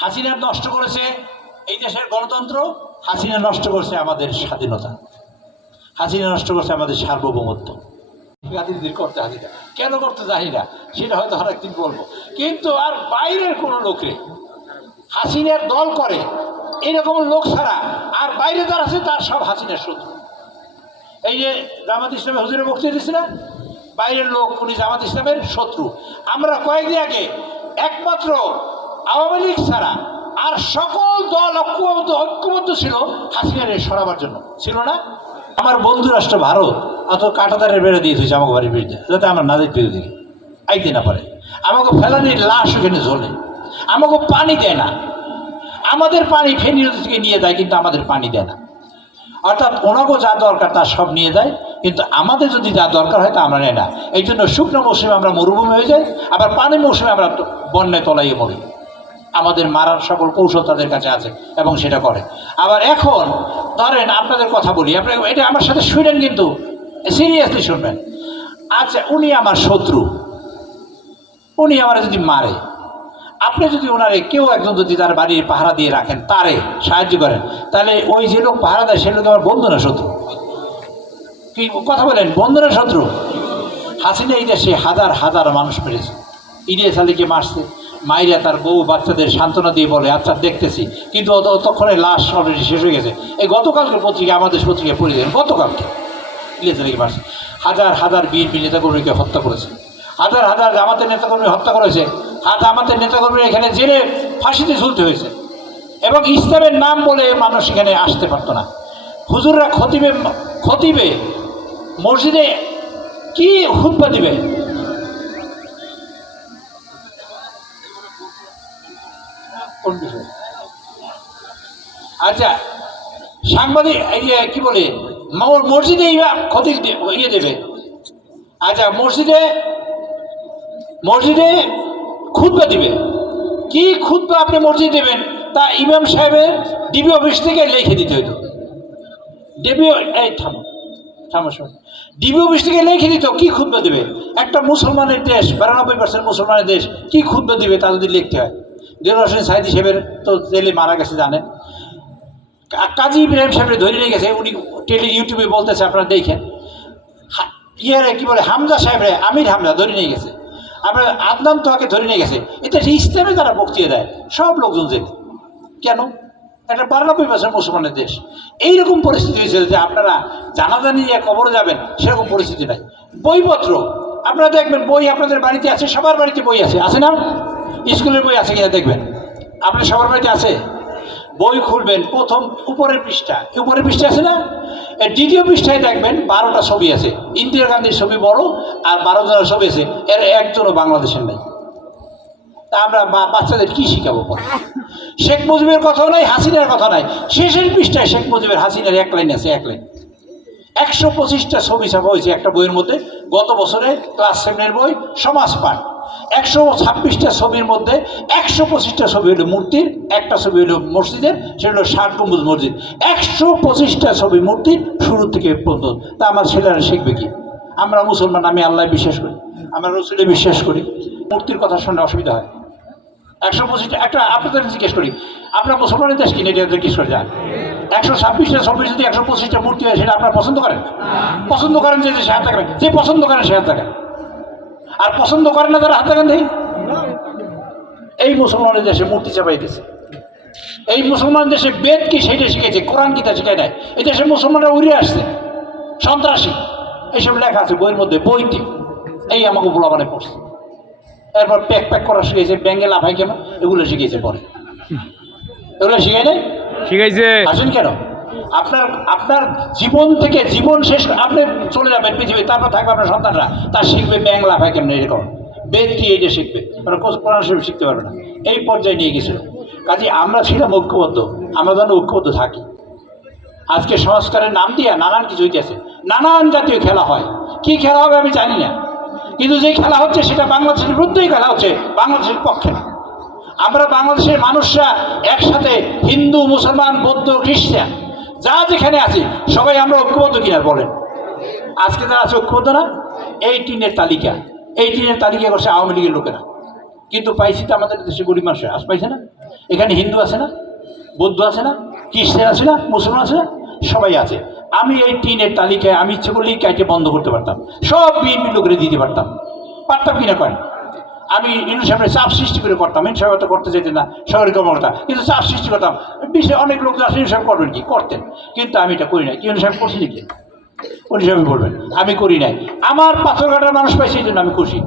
হাসিনা নষ্ট করেছে এই দেশের গণতন্ত্র, হাসিনা নষ্ট করছে আমাদের স্বাধীনতা। হাসিনা নষ্ট করছে আমাদের সার্বভৌমত্ব। গাদির করতে হাসিনা কেন করতে জানি না? সেটা হয়তো আর একদিন বলব। কিন্তু আর বাইরের কোনো লোকরে হাসিনার দল করে, এরকম লোক ছাড়া আর বাইরে যারা আছে, তার সব হাসিনার শত্রু। এই যে জামাত ইসলামের হুজুরে দিচ্ছে না বাইরের লোক উনি জামাত ইসলামের শত্রু। আমরা কয়েকদিন আগে একমাত্র আওয়ামী লীগ ছাড়া আর সকল দল ঐক্যবদ্ধ ঐক্যবদ্ধ ছিল হাসিনারে সরাবার জন্য। ছিল না? আমার বন্ধু রাষ্ট্র ভারত অত কাটাতারের বেড়ে দিয়ে দিয়েছে আমাকে বাড়ির বিরুদ্ধে, যাতে আমরা না দেখতে দিকে আইতে না পারে। আমাকে ফেলানির লাশ ওখানে ঝোলে আমাকে পানি দেয় না। আমাদের পানি ফেনী থেকে নিয়ে যায়, কিন্তু আমাদের পানি দেয় না। অর্থাৎ ওনাকেও যা দরকার তা সব নিয়ে যায়, কিন্তু আমাদের যদি যা দরকার হয় তা আমরা নেই না। এই জন্য শুকনো মৌসুমে আমরা মরুভূমি হয়ে যাই, আবার পানি মৌসুমে আমরা বন্যায় তলাইয়ে মরি। আমাদের মারার সকল কৌশল তাদের কাছে আছে এবং সেটা করে। আবার এখন, ধরেন আপনাদের কথা বলি আপনার এটা আমার সাথে শুনেন কিন্তু সিরিয়াসলি শুনবেন। আচ্ছা উনি আমার শত্রু। উনি আমার যদি মারে, আপনি যদি ওনারে কেউ একজন যদি তার বাড়ির পাহারা দিয়ে রাখেন, তারে সাহায্য করেন, তাহলে ওই যে লোক পাহারা দেয়, সে লোক আমার বন্ধু না শত্রু? কি কথা বলেন, বন্ধু না শত্রু? হাসিনা এই দেশে হাজার হাজার মানুষ মেরেছে। ইলিয়াস আলীকে মারছে। মাইরা তার বউ বাচ্চাদের সান্ত্বনা দিয়ে বলে আচ্ছা দেখতেছি। কিন্তু অত- ততক্ষণে লাশ অলরেডি শেষ হয়ে গেছে। এই গতকালকে পত্রিকা আমাদের পত্রিকায় পড়ে গেছে। গতকালকে। মারছে হাজার হাজার বিএনপি নেতাকর্মীকে হত্যা করেছে। হাজার হাজার জামাতের নেতাকর্মী হত্যা করেছে। আর জামাতের নেতাকর্মী এখানে জেলে ফাঁসিতে ঝুলতে হয়েছে। এবং ইসলামের নাম বলে মানুষ এখানে আসতে পারতো না। হুজুররা খতিবে খতিবে। মসজিদে কি হুব্বা দিবে? আচ্ছা সাংবাদিক কি বলে মসজিদে ক্ষতি ইয়ে দেবে। আচ্ছা মসজিদে মসজিদে খুতবা দিবে। কি খুতবা আপনি মসজিদ দেবেন? তা ইমাম সাহেবের ডিবি অফিস থেকে লিখে দিতে হইতো। ডিবি, এই থামো থামো শোন। ডিবি অফিস থেকে লিখে দিত, কি খুতবা দেবে? একটা মুসলমানের দেশ, বিরানব্বই পার্সেন্ট মুসলমানের দেশ, কি খুতবা দিবে তা যদি লিখতে হয়? দিল হোসেন সাইদি সাহেবের তো জেলে মারা গেছে, জানেন? কাজী ইব্রাহিম সাহেবের ধরে নিয়ে গেছে, উনি টেলি ইউটিউবে বলতেছে, আপনারা দেখেন। হা- ইয়ে কি বলে, হামজা সাহেবরে আমির হামজা ধরে নিয়ে গেছে। আপনার আদনান তোহাকে ধরে নিয়ে গেছে। এটা ইসলামে তারা বক্তৃতা দেয় সব লোকজন জেলে কেন? একটা বারানব্বই পার্সেন্ট মুসলমানের দেশ। এইরকম পরিস্থিতি হয়েছে যে আপনারা জানাজানি যে কবরে যাবেন, সেরকম পরিস্থিতি নাই। বইপত্র, আপনারা দেখবেন, বই আপনাদের বাড়িতে আছে, সবার বাড়িতে বই আছে। আছে না? স্কুলের বই আছে কিনা দেখবেন? আপনার সবার বাড়িতে আছে? বই খুলবেন প্রথম উপরের পৃষ্ঠা। উপরের পৃষ্ঠা আছে না? এর দ্বিতীয় পৃষ্ঠায় দেখবেন বারোটা ছবি আছে। ইন্দিরা গান্ধীর ছবি বড় আর বারো জনের ছবি আছে। এর একজনও বাংলাদেশের নেই। তা আমরা বাচ্চাদের কি শিখাবো পরে? শেখ মুজিবের কথা নাই, হাসিনার কথা নাই। শেষের পৃষ্ঠায় শেখ মুজিবের, হাসিনার এক লাইন আছে, এক লাইন। একশো পঁচিশটা ছবি ছাপা হয়েছে একটা বইয়ের মধ্যে। গত বছরে ক্লাস সেভেনের বই, সমাজ পাঠ। একশো ছাব্বিশটা ছবির মধ্যে একশো পঁচিশটা ছবি হলো মূর্তির, একটা ছবি হলো মসজিদের, সেটা হলো ষাট গম্বুজ মসজিদ। একশো পঁচিশটা ছবি মূর্তির শুরু থেকে পর্যন্ত। তা আমার ছেলেরা শিখবে কি? আমরা মুসলমান, আমি আল্লাহ বিশ্বাস করি। আমরা রসুলে বিশ্বাস করি। মূর্তির কথা শুনে অসুবিধা হয়। একশো পঁচিশটা, একটা আপনাদের জিজ্ঞেস করি, আপনার মুসলমানের দেশ কিনে এটা জিজ্ঞেস করে যান। একশো ছাব্বিশটা ছবি যদি একশো পঁচিশটা মূর্তি হয়, সেটা আপনারা পছন্দ করেন? পছন্দ করেন যে সে হাত থাকবেন যে পছন্দ করেন সে হাত থাকেন। আর পছন্দ করে না তারা হাত থাকেন এই মুসলমানের দেশে মূর্তি চাপাইতেছে এই মুসলমান দেশে বেদ কি সেটা শিখেছে কোরআন কি তা শিখায় নাই। এই দেশে মুসলমানরা উড়ে আসছে সন্ত্রাসী। এইসব লেখা আছে বইয়ের মধ্যে বইটি এই আমাকে বলা মানে পড়ছে। এরপর প্যাক প্যাক করা শিখেছে ব্যাঙ্গে লাফাই কেমন এগুলো শিখেছে পরে। এগুলো শিখাই নাই? শিখাইছে। আসেন কেন? আপনার আপনার জীবন থেকে জীবন শেষ আপনি চলে যাবেন পৃথিবী তারপর থাকবে আপনার সন্তানরা। তার শিখবে ব্যাং লাফায় কেমন এরকম? বেদ কি এটা শিখবে? কোরআন শরীফ শিখতে পারবে না। এই পর্যায়ে নিয়ে গেছিল। কাজে আমরা ছিলাম ঐক্যবদ্ধ, আমরা যেন ঐক্যবদ্ধ থাকি। আজকে সংস্কারের নাম দিয়া নানান কিছু হইতেছে। নানান জাতীয় খেলা হয়। কি খেলা হবে আমি জানি না। কিন্তু যে খেলা হচ্ছে সেটা বাংলাদেশের বিরুদ্ধেই খেলা হচ্ছে, বাংলাদেশের পক্ষে না। আমরা বাংলাদেশের মানুষরা একসাথে হিন্দু, মুসলমান, বৌদ্ধ, খ্রিস্টান যা যেখানে আছি, সবাই আমরা ঐক্যবদ্ধ কিনা বলেন? আজকে যারা আছে ঐক্যবদ্ধ না, এই টিনের তালিকা, এই টিনের তালিকা করছে আওয়ামী লীগের লোকেরা। কিন্তু পাইছি তো আমাদের দেশে গরিব মানুষের আজ পাইছে না? এখানে হিন্দু আছে না? বৌদ্ধ আছে না? খ্রিস্টান আছে না? মুসলমান আছে না? সবাই আছে। আমি এই টিনের তালিকায়, আমি ইচ্ছে করলেই কাইটে বন্ধ করতে পারতাম। সব বিএনপি লোকেরা দিতে পারতাম। পারতাম কিনা করেন আমি ইউনুস সাহেবের চাপ সৃষ্টি করে করতাম ইউনুস সাহেব করতে যেতেন না, শহরের কর্মকর্তা। কিন্তু চাপ সৃষ্টি করতাম। বিশ্বে অনেক লোক আসলে ইউনুস সাহেব করবেন কি? করতেন। কিন্তু আমি এটা করি না ইউনুস সাহেব করছি নাকি? উনি সাহেব বলবেন। আমি করি নাই। আমার পাথর কাটার মানুষ পাইছে, এই জন্য আমি খুশি।